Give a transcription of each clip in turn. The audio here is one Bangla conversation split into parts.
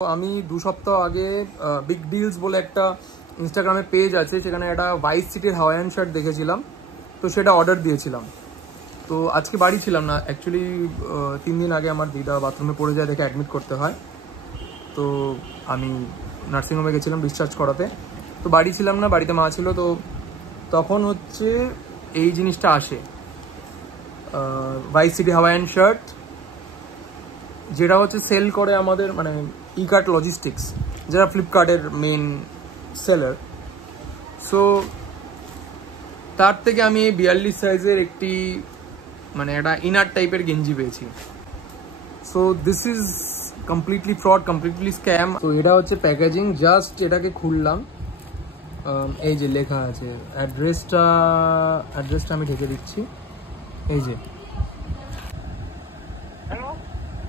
আমি 2 সপ্তাহ আগে বিগ ডিলস বলে একটা ইনস্টাগ্রামে পেজ আছে, সেখানে একটা ভাইস সিটির হাওয়াইয়ান শার্ট দেখেছিলাম, তো সেটা অর্ডার দিয়েছিলাম। তো আজকে বাড়ি ছিলাম না অ্যাকচুয়ালি, 3 দিন আগে আমার দিদা বাথরুমে পড়ে যায়, দেখে অ্যাডমিট করতে হয়। তো আমি নার্সিংহোমে গেছিলাম ডিসচার্জ করাতে, তো বাড়ি ছিলাম না, বাড়িতে মা ছিল। তো তখন হচ্ছে এই জিনিসটা আসে, ভাইস সিটি হাওয়াইয়ান শার্ট, যেটা হচ্ছে সেল করে আমাদের মানে ইকার্ট লজিস্টিক্স, যারা ফ্লিপকার্টের মেন সেলার। সো তার থেকে আমি এই 42 সাইজের একটি মানে একটা ইনার টাইপের গেঞ্জি পেয়েছি। So this is completely fraud, completely scam. তো এটা হচ্ছে প্যাকেজিং, জাস্ট এটাকে খুললাম, এই যে লেখা আছে অ্যাড্রেসটা আমি ঢেকে দিচ্ছি, এই যে। হ্যালো,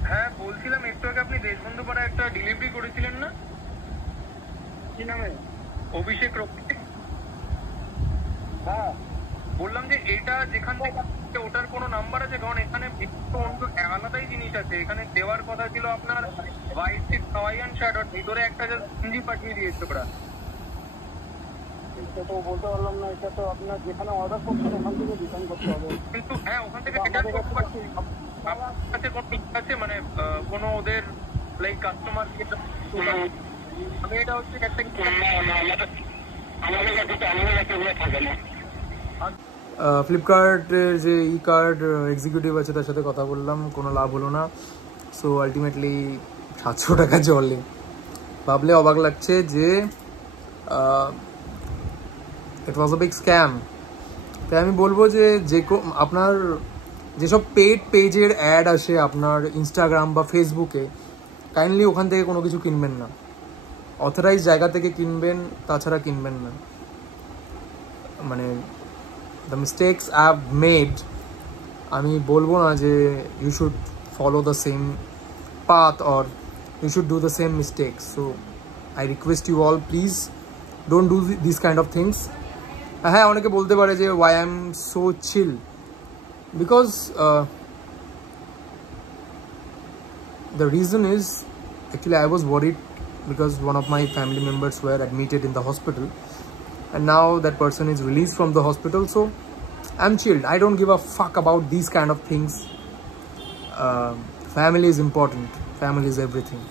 হ্যাঁ বলছিলাম একটু আগে আপনি দেশবন্ধু পাড়া একটা ডেলিভারি করেছিলেন না? কি নামে? অভিষেক রক্ষিত। হ্যাঁ, বললাম যে এটা যেখান থেকে ওটার কোনো নাম্বার আছে? কারণ এখানে একটু অন্য আলাদাই জিনিস আছে। এখানে দেওয়ার কথা ছিল আপনার হোয়াইট সিট হাওয়াইয়ান শার্ট, আর ভিতরে একটা গেঞ্জি পাঠিয়ে দিয়েছে ওরা। এটা তো বলতে পারলাম না, এটা তো আপনার যেখানে অর্ডার করছেন ওখান থেকে রিটার্ন করতে হবে। কিন্তু হ্যাঁ, ওখান থেকে রিটার্ন করতে পারছি। আপনার কাছে কোনো ঠিক আছে মানে কোনো ওদের লাইক কাস্টমার আমি এটা হচ্ছে একটা আমাদের কাছে আমাদের কাছে ওগুলো থাকে না। ফ্লিপকার্টের যে ই কার্ড এক্সিকিউটিভ আছে তার সাথে কথা বললাম, কোনো লাভ হলো না। সো আলটিমেটলি 700 টাকা জলে। ভাবলে অবাক লাগছে যে ইট ওয়াজ আ বিগ স্ক্যাম। তাই আমি বলবো যে আপনার যেসব পেড পেজের অ্যাড আসে আপনার ইনস্টাগ্রাম বা ফেসবুকে, কাইন্ডলি ওখান থেকে কোনো কিছু কিনবেন না, অথরাইজ জায়গা থেকে কিনবেন, তাছাড়া কিনবেন না। মানে the mistakes I've made, আমি বলবো না যে you should follow the same path or you should do the same mistakes. So I request you all, please don't do these kind of things. হ্যাঁ, অনেকে বলতে পারে যে why I'm so chill, because the reason is actually I was worried because one of my family members were admitted in the hospital, and now that person is released from the hospital. So I'm chilled. I don't give a fuck about these kind of things. Family is important. Family is everything.